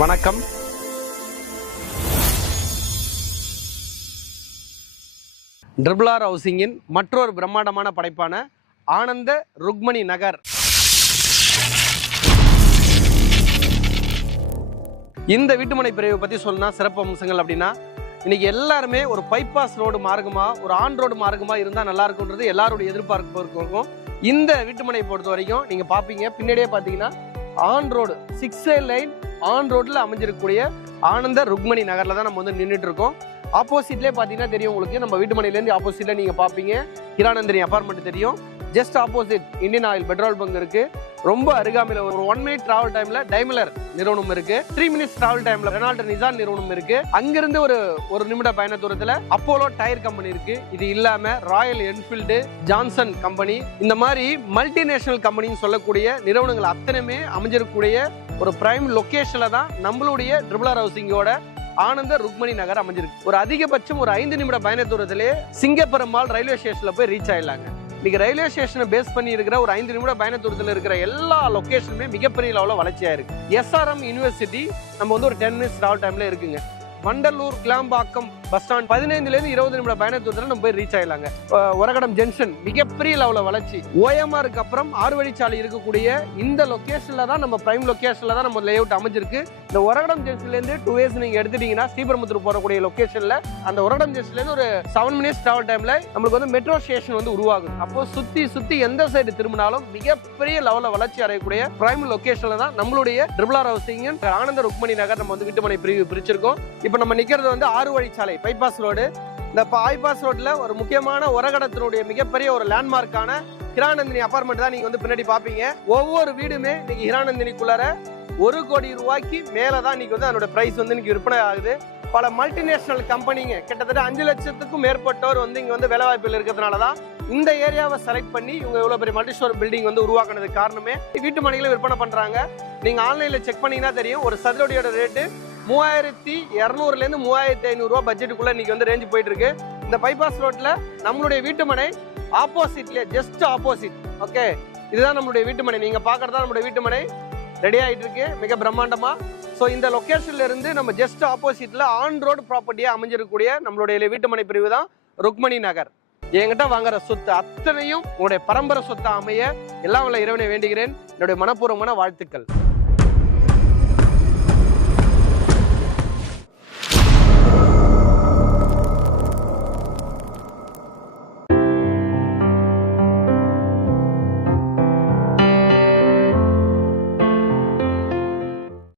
வணக்கம். ட்ரிபிள்-ஆர் ஹவுசிங்கின் மற்றொரு பிரம்மாண்டமான படைப்பான ஆனந்த ருக்மணி நகர். இந்த வீட்டுமனை பிரிவை பற்றி சொல்லணும்னா சிறப்பு அம்சங்கள் அப்படின்னா, இன்னைக்கு எல்லாருமே ஒரு பைபாஸ் ரோடு மார்க்கமா, ஒரு ஆன் ரோடு மார்க்கமா இருந்தால் நல்லா இருக்குன்றது எல்லாருடைய எதிர்பார்ப்பு இருக்கும். இந்த வீட்டுமனை பொறுத்த வரைக்கும் நீங்க பாப்பீங்க, பின்னாடியே பார்த்தீங்கன்னா on road 6A line on ரோட்ல அமைஞ்சிருக்கக்கூடிய ஆனந்த ருக்மணி நகர்ல தான் நம்ம வந்து நின்றுட்டு இருக்கோம். ஆப்போசிட்லேயே பார்த்தீங்கன்னா தெரியும் உங்களுக்கு, நம்ம வீட்டுமனையிலேருந்து ஆப்போசிட்ல நீங்க பார்ப்பீங்க ஹிரானந்தினி அபார்ட்மெண்ட் தெரியும். Just opposite Indian oil petrol bunk இருக்கு. ரொம்ப அருகாமையில் ஒரு 1 minute டிராவல் டைம்ல டைமலர் நிறுவனம் இருக்கு. 3 minutes டிராவல் டைம்ல ரெனால்ட் நிசான் நிறுவனம் இருக்கு. அங்கிருந்து ஒரு நிமிட பயண தூரத்துல அப்போலோ டயர் கம்பெனி இருக்கு. இது இல்லாம ராயல் என்ஃபீல்டு, ஜான்சன் கம்பெனி, இந்த மாதிரி மல்டிநேஷனல் கம்பெனின்னு சொல்லக்கூடிய நிறுவனங்கள் அத்தனையுமே அமைஞ்சிருக்கக்கூடிய ஒரு பிரைம் லொகேஷன்ல தான் நம்மளுடைய ட்ரிபிள்-ஆர் ஹவுசிங்கோட ஆனந்த ருக்மணி நகர் அமைஞ்சிருக்கு. ஒரு அதிகபட்சம் ஒரு 5 நிமிட பயண தூரத்திலே சிங்கப்பெருமாள் ரயில்வே ஸ்டேஷன்ல போய் ரீச் ஆயிடலாங்க. இன்னைக்கு ரயில்வே ஸ்டேஷனை பேஸ் பண்ணி இருக்கிற ஒரு 5 நிமிட பயண தூரத்தில் இருக்கிற எல்லா லொகேஷனுமே மிகப்பெரிய லெவலில் வளர்ச்சியா இருக்கு. SRM யூனிவர்சிட்டி நம்ம வந்து ஒரு 10 minutes டிராவல் டைம்ல இருக்குங்க. வண்டலூர் கிளாம்பாக்கம் பஸ் ஸ்டாண்ட் 15 20 நிமிட பயண தூரத்தில் நம்ம போய் ரீச் ஆயிடலாங்க. ஒரகடம் ஜங்ஷன் மிகப்பெரிய லெவலில் வளர்ச்சி. OMRக்கு அப்புறம் 6 வழிச்சாலை இருக்கக்கூடிய இந்த லொகேஷன்ல தான் நம்ம பிரைம் லொகேஷன்ல தான் நம்ம லேஅவுட் அமைஞ்சிருக்கு. இந்த ஒரகடம் ஜங்ஷன்ல இருந்து 2 ways நீங்க எடுத்துட்டீங்கன்னா ஸ்ரீபெரும்புத்தூர் போறக்கூடிய லொகேஷன்ல அந்த ஒரகடம் ஜங்ஷன்ல இருந்து ஒரு 7 minutes டிராவல் டைம்ல நம்மளுக்கு வந்து மெட்ரோ ஸ்டேஷன் வந்து உருவாகுது. அப்போ சுத்தி எந்த சைடு திரும்பினாலும் மிகப்பெரிய லெவலில் வளர்ச்சி அடையக்கூடிய பிரைம் லொகேஷன்ல தான் நம்மளுடைய ட்ரிபிள்-ஆர் ஹவுசிங் ஆனந்த ருக்மணி நகர் நம்ம வந்து வீட்டுமனை பிரிச்சிருக்கோம். இப்போ நம்ம நிக்கிறது வந்து 6 வழிச்சாலை பைபாஸ் ரோடு. இந்த பைபாஸ் ரோட்ல ஒரு முக்கியமான ஒரகடத்தினுடைய மிகப்பெரிய ஒரு லேண்ட்மார்க்கான ஹிரானந்தினி அபார்ட்மெண்ட் தான் நீங்க வந்து பின்னாடி பாப்பீங்க. ஒவ்வொரு வீடுமே இன்னைக்கு ஹிரானந்தினிக்குள்ளார 1 கோடி ரூபாய்க்கு மேலதான் இன்னைக்கு வந்து அதோட பிரைஸ் வந்து இன்னைக்கு விற்பனை ஆகுது. பல மல்டிநேஷனல் கம்பெனிங்க கிட்டத்தட்ட 5 லட்சத்துக்கும் மேற்பட்டோர் வந்து இங்க வந்து வேலை வாய்ப்புகள் இருக்கிறதுனாலதான் இந்த ஏரியாவை செலக்ட் பண்ணி இவங்க இவ்வளவு பெரிய மல்டி ஸ்டோர் பில்டிங் வந்து உருவாக்குனதுக்கு காரணமே வீட்டு மனைகளை விற்பனை பண்றாங்க. நீங்க ஆன்லைன்ல செக் பண்ணீங்கன்னா தெரியும், ஒரு சதுரடியோட ரேட்டு 3200 இருந்து 3500 ரூபாய் பட்ஜெட்டுக்குள்ள இன்னைக்கு வந்து ரேஞ்ச் போயிட்டு இருக்கு. இந்த பைபாஸ் ரோட்ல நம்மளுடைய வீட்டுமனை ஆப்போசிட்ல ஜஸ்ட் ஆப்போசிட். ஓகே, இதுதான் நம்மளுடைய வீட்டுமனை. நீங்க பாக்குறதா நம்மளுடைய வீட்டுமனை ரெடி ஆயிட்டு இருக்கு மிக பிரம்மாண்டமா. ஸோ இந்த லொகேஷன்ல இருந்து நம்ம ஜஸ்ட் ஆப்போசிட்ல ஆன் ரோடு ப்ராப்பர்ட்டியா அமைஞ்சிருக்கக்கூடிய நம்மளுடைய வீட்டுமனை பிரிவு தான் ருக்மணி நகர். என்கிட்ட வாங்குற சொத்து அத்தனையும் உங்களுடைய பரம்பரை சொத்தை அமைய எல்லாம் உள்ள இறைவனை வேண்டுகிறேன். என்னுடைய மனப்பூர்வமான வாழ்த்துக்கள்.